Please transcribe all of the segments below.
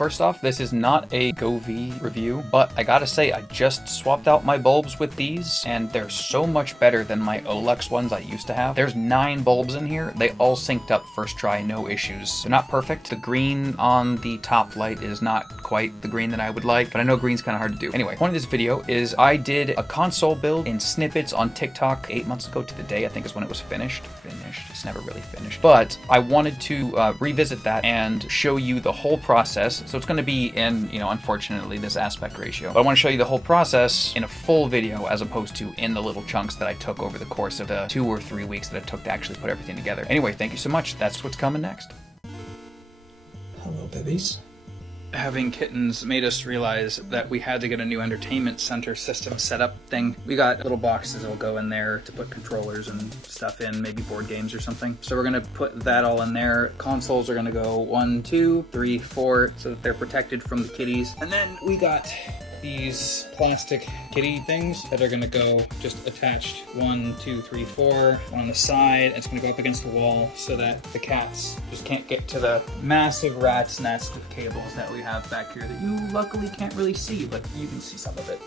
First off, this is not a GoV review, but I gotta say, I just swapped out my bulbs with these, and they're so much better than my Olux ones I used to have. There's 9 bulbs in here. They all synced up first try, no issues. They're not perfect. The green on the top light is not quite the green that I would like, but I know green's kind of hard to do. Anyway, point of this video is I did a console build in snippets on TikTok 8 months ago to the day, I think is when it was finished. It's never really finished. But I wanted to revisit that and show you the whole process. So it's going to be in, unfortunately, this aspect ratio. But I want to show you the whole process in a full video as opposed to in the little chunks that I took over the course of the 2 or 3 weeks that it took to actually put everything together. Anyway, thank you so much. That's what's coming next. Hello, babies. Having kittens made us realize that we had to get a new entertainment center system setup thing. We got little boxes that'll go in there to put controllers and stuff in, maybe board games or something. So we're gonna put that all in there. Consoles are gonna go 1, 2, 3, 4, so that they're protected from the kitties. And then we got these plastic kitty things that are gonna go just attached 1, 2, 3, 4 on the side. It's gonna go up against the wall so that the cats just can't get to the massive rat's nest of cables that we have back here that you luckily can't really see, but you can see some of it.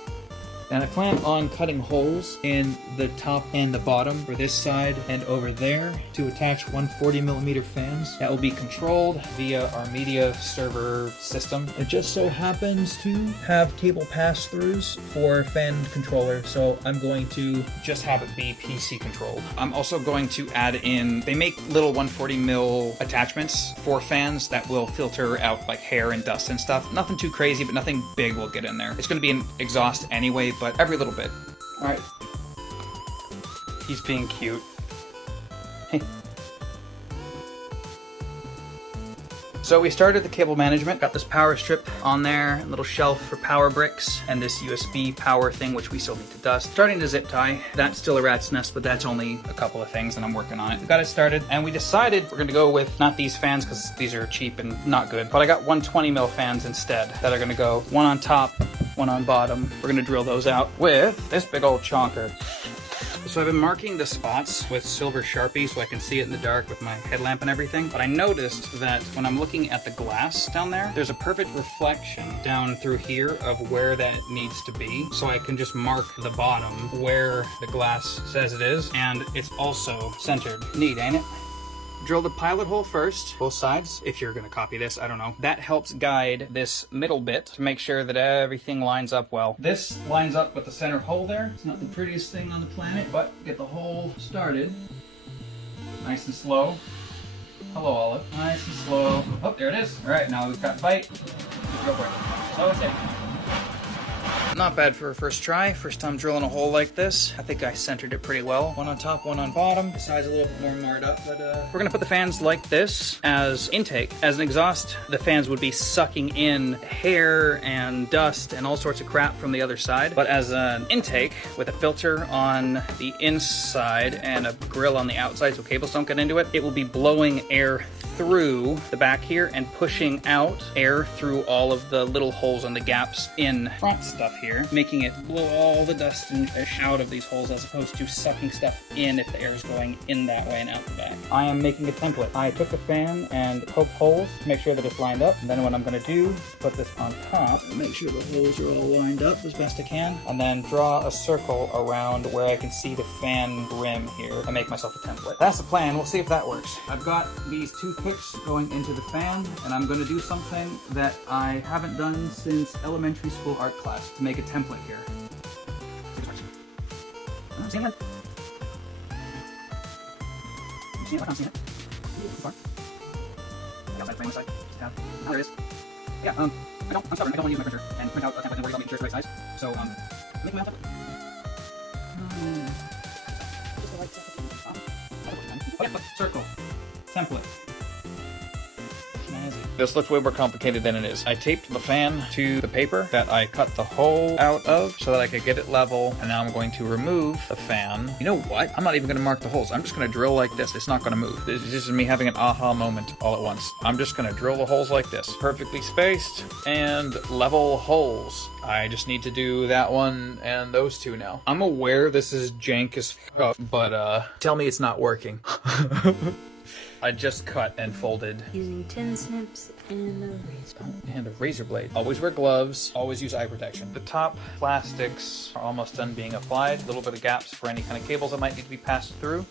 And I plan on cutting holes in the top and the bottom for this side and over there to attach 140mm fans that will be controlled via our media server system. It just so happens to have cable pass-throughs for fan controller, so I'm going to just have it be PC controlled. I'm also going to add in, they make little 140mm attachments for fans that will filter out like hair and dust and stuff. Nothing too crazy, but nothing big will get in there. It's going to be an exhaust anyway, but every little bit. All right. He's being cute. Hey. So we started the cable management, got this power strip on there, a little shelf for power bricks, and this USB power thing, which we still need to dust. Starting to zip tie. That's still a rat's nest, but that's only a couple of things and I'm working on it. We got it started, and we decided we're gonna go with not these fans because these are cheap and not good, but I got 120mm fans instead that are gonna go one on top, one on bottom. We're gonna drill those out with this big old chonker. So I've been marking the spots with silver Sharpie so I can see it in the dark with my headlamp and everything, but I noticed that when I'm looking at the glass down there, there's a perfect reflection down through here of where that needs to be, so I can just mark the bottom where the glass says it is, and it's also centered. Neat, ain't it? Drill the pilot hole first, both sides, if you're gonna copy this, I don't know. That helps guide this middle bit to make sure that everything lines up well. This lines up with the center hole there. It's not the prettiest thing on the planet, but get the hole started. Nice and slow. Hello, Olive. Nice and slow. Oh, there it is. All right, now we've got bite. Just go for it. Slow and steady. Not bad for a first try. First time drilling a hole like this. I think I centered it pretty well. One on top, one on bottom. The side's a little bit more marred up, but we're gonna put the fans like this as intake. As an exhaust, the fans would be sucking in hair and dust and all sorts of crap from the other side. But as an intake, with a filter on the inside and a grill on the outside so cables don't get into it, it will be blowing air through the back here and pushing out air through all of the little holes and the gaps in front stuff here, making it blow all the dust and fish out of these holes as opposed to sucking stuff in if the air is going in that way and out the back. I am making a template. I took a fan and poked holes to make sure that it's lined up, and then what I'm going to do is put this on top, make sure the holes are all lined up as best I can, and then draw a circle around where I can see the fan rim here and make myself a template. That's the plan. We'll see if that works. I've got these toothpicks going into the fan, and I'm going to do something that I haven't done since elementary school art class to make a template here. See it? You see it? I can't see it. Far. Outside frame, side. Oh, there it is. Yeah, I know. I'm stubborn. I don't want to use my printer and print out a template and worry about making sure it's the right size. So, make my own template. Oh, yeah, circle. Template. This looks way more complicated than it is. I taped the fan to the paper that I cut the hole out of so that I could get it level, and now I'm going to remove the fan. You know what? I'm not even going to mark the holes. I'm just going to drill like this. It's not going to move. This is me having an aha moment all at once. I'm just going to drill the holes like this. Perfectly spaced and level holes. I just need to do that one and those two now. I'm aware this is jank as fuck, but tell me it's not working. I just cut and folded. Using tin snips And a razor blade. Always wear gloves, always use eye protection. The top plastics are almost done being applied. A little bit of gaps for any kind of cables that might need to be passed through.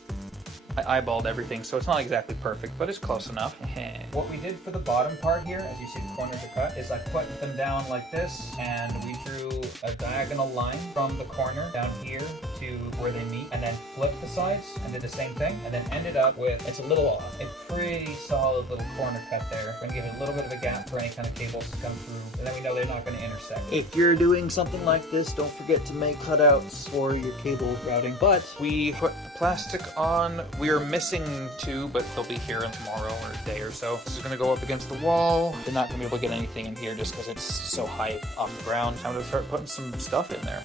I eyeballed everything, so it's not exactly perfect, but it's close enough. What we did for the bottom part here, as you see the corners are cut, is I put them down like this, and we drew a diagonal line from the corner down here to where they meet, and then flipped the sides and did the same thing, and then ended up with, it's a little off, a pretty solid little corner cut there. We're gonna give it a little bit of a gap for any kind of cables to come through, and then we know they're not gonna intersect. If you're doing something like this, don't forget to make cutouts for your cable routing. But we put the plastic on. We are missing two, but they'll be here tomorrow or a day or so. This is gonna go up against the wall. They're not gonna be able to get anything in here just because it's so high off the ground. I'm gonna start putting some stuff in there.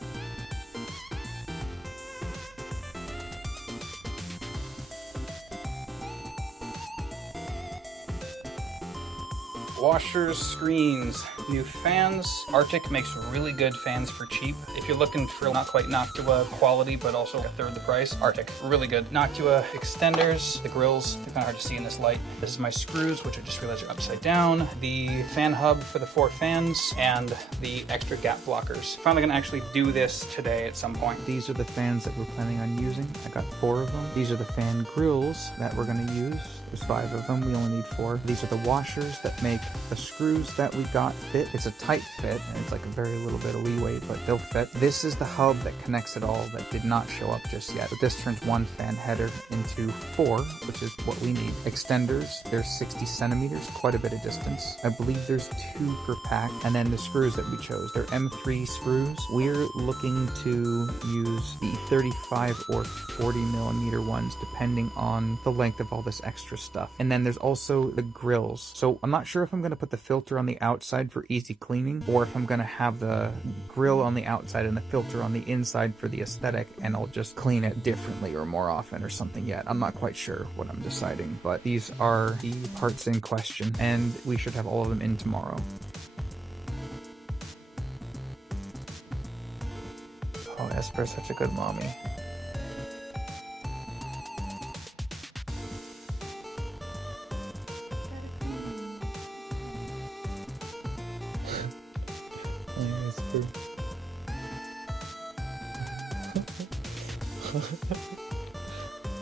Washers, screens, new fans. Arctic makes really good fans for cheap. If you're looking for not quite Noctua quality, but also a third the price, Arctic, really good. Noctua extenders, the grills, they're kind of hard to see in this light. This is my screws, which I just realized are upside down. The fan hub for the 4 fans, and the extra gap blockers. Finally gonna actually do this today at some point. These are the fans that we're planning on using. I got 4 of them. These are the fan grills that we're going to use. There's 5 of them. We only need 4. These are the washers that make the screws that we got fit. It's a tight fit, and it's like a very little bit of leeway, but they'll fit. This is the hub that connects it all that did not show up just yet. But this turns 1 fan header into 4, which is what we need. Extenders, there's 60 centimeters, quite a bit of distance. I believe there's 2 per pack. And then the screws that we chose, they're M3 screws. We're looking to use the 35 or 40 millimeter ones, depending on the length of all this extra stuff. And then there's also the grills. So I'm not sure if I'm going to put the filter on the outside for easy cleaning, or if I'm going to have the grill on the outside and the filter on the inside for the aesthetic, and I'll just clean it differently or more often or something yet. I'm not quite sure what I'm deciding, but these are the parts in question, and we should have all of them in tomorrow. Oh, Esper's such a good mommy.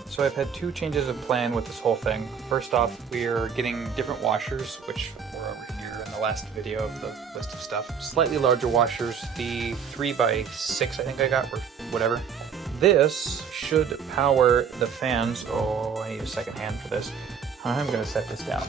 So I've had 2 changes of plan with this whole thing. First off, we're getting different washers, which were over here in the last video of the list of stuff. Slightly larger washers, the 3x6 I think I got, or whatever. This should power the fans. Oh, I need a second hand for this. I'm gonna set this down.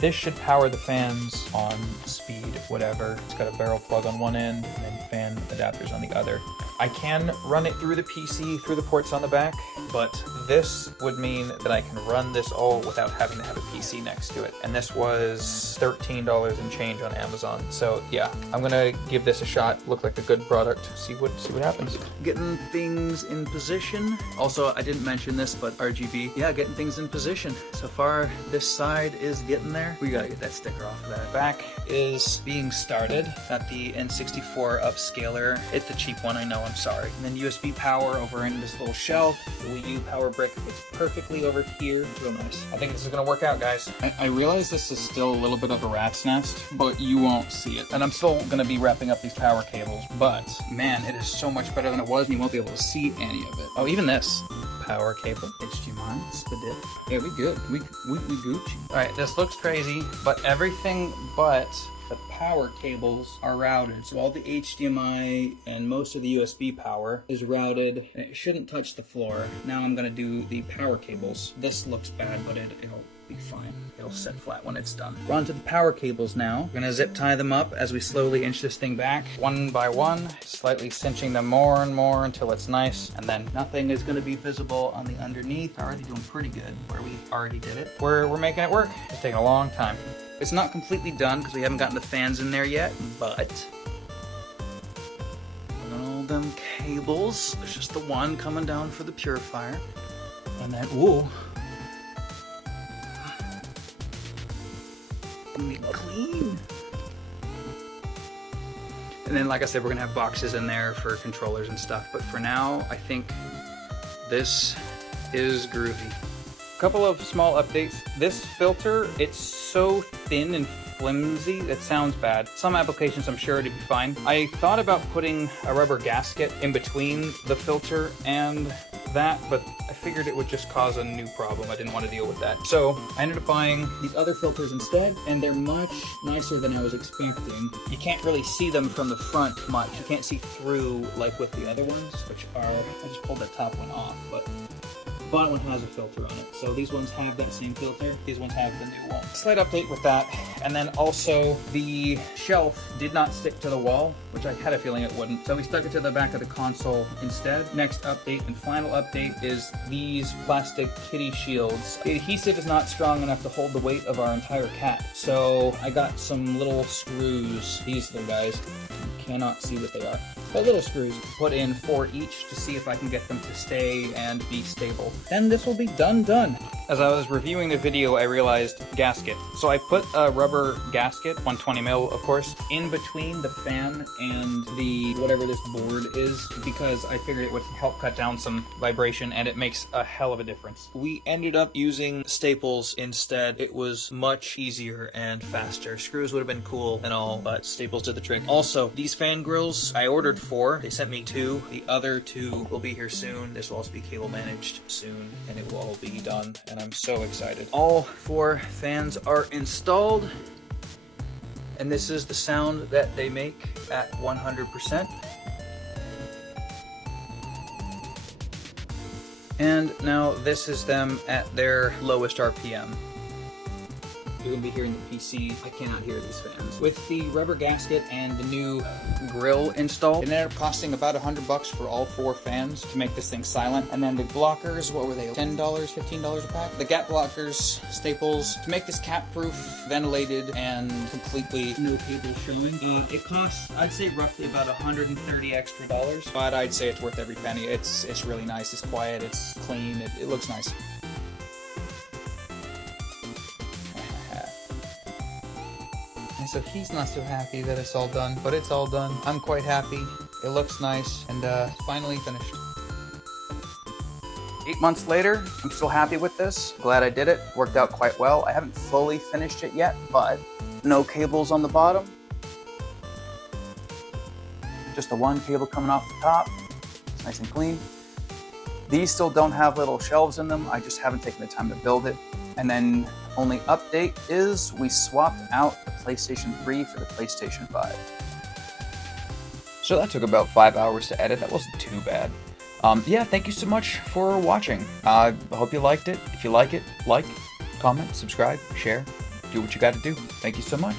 This should power the fans on speed, whatever. It's got a barrel plug on one end and then fan adapters on the other. I can run it through the PC, through the ports on the back, but this would mean that I can run this all without having to have a PC next to it. And this was $13 and change on Amazon. So yeah, I'm gonna give this a shot. Look like a good product. See what happens. Getting things in position. Also, I didn't mention this, but RGB. Yeah, getting things in position. So far, this side is getting there. We gotta get that sticker off of that. Back is being started. Got the N64 upscaler. It's the cheap one, I know, I'm sorry. And then USB power over in this little shelf. The Wii U power brick fits perfectly over here. It's real nice. I think this is gonna work out, guys. I realize this is still a little bit of a rat's nest, but you won't see it. And I'm still gonna be wrapping up these power cables, but man, it is so much better than it was, and you won't be able to see any of it. Oh, even this. Power cable, HDMI, spadip. Yeah, we good. We Gucci. All right, this looks crazy, but everything but the power cables are routed. So all the HDMI and most of the USB power is routed, and it shouldn't touch the floor. Now I'm gonna do the power cables. This looks bad, but it'll be fine. It'll set flat when it's done. We're on to the power cables now. We're gonna zip tie them up as we slowly inch this thing back, one by one, slightly cinching them more and more until it's nice, and then nothing is gonna be visible on the underneath. Already doing pretty good where we already did it. We're making it work. It's taking a long time. It's not completely done because we haven't gotten the fans in there yet, but all them cables. There's just the one coming down for the purifier, and then whoa. Clean. And then, like I said, we're gonna have boxes in there for controllers and stuff. But for now, I think this is groovy. Couple of small updates. This filter, it's so thin and flimsy, it sounds bad. Some applications I'm sure it'd be fine. I thought about putting a rubber gasket in between the filter and that, but I figured it would just cause a new problem. I didn't want to deal with that. So I ended up buying these other filters instead, and they're much nicer than I was expecting. You can't really see them from the front much. You can't see through like with the other ones, which are, I just pulled that top one off, but the bottom one has a filter on it. So these ones have that same filter. These ones have the new one. Slight update with that. And then also the shelf did not stick to the wall, which I had a feeling it wouldn't. So we stuck it to the back of the console instead. Next update and final update is these plastic kitty shields. The adhesive is not strong enough to hold the weight of our entire cat. So I got some little screws. These little guys. You cannot see what they are. But little screws to put in 4 each to see if I can get them to stay and be stable. Then this will be done. As I was reviewing the video, I realized gasket. So I put a rubber gasket, 120 mil of course, in between the fan and the whatever this board is, because I figured it would help cut down some vibration, and it makes a hell of a difference. We ended up using staples instead. It was much easier and faster. Screws would have been cool and all, but staples did the trick. Also, these fan grills, I ordered 4. They sent me 2. The other 2 will be here soon. This will also be cable managed soon, and it will all be done, and I'm so excited. All 4 fans are installed, and this is the sound that they make at 100%. And now this is them at their lowest RPM. You're gonna be hearing the PC. I cannot hear these fans. With the rubber gasket and the new grill installed, it ended up costing about $100 for all 4 fans to make this thing silent. And then the blockers, what were they? $10, $15 a pack? The gap blockers, staples, to make this cat-proof, ventilated, and completely no cable showing. It costs, I'd say, roughly about $130 extra, but I'd say it's worth every penny. It's really nice. It's quiet. It's clean. It looks nice. And so he's not so happy that it's all done, but it's all done. I'm quite happy. It looks nice, and finally finished. 8 months later, I'm still happy with this. Glad I did it. Worked out quite well. I haven't fully finished it yet, but no cables on the bottom. Just the one cable coming off the top. It's nice and clean. These still don't have little shelves in them. I just haven't taken the time to build it. And then only update is we swapped out the PlayStation 3 for the PlayStation 5. So that took about 5 hours to edit. That wasn't too bad. Yeah, thank you so much for watching. I hope you liked it. If you like it, like, comment, subscribe, share, do what you gotta do. Thank you so much.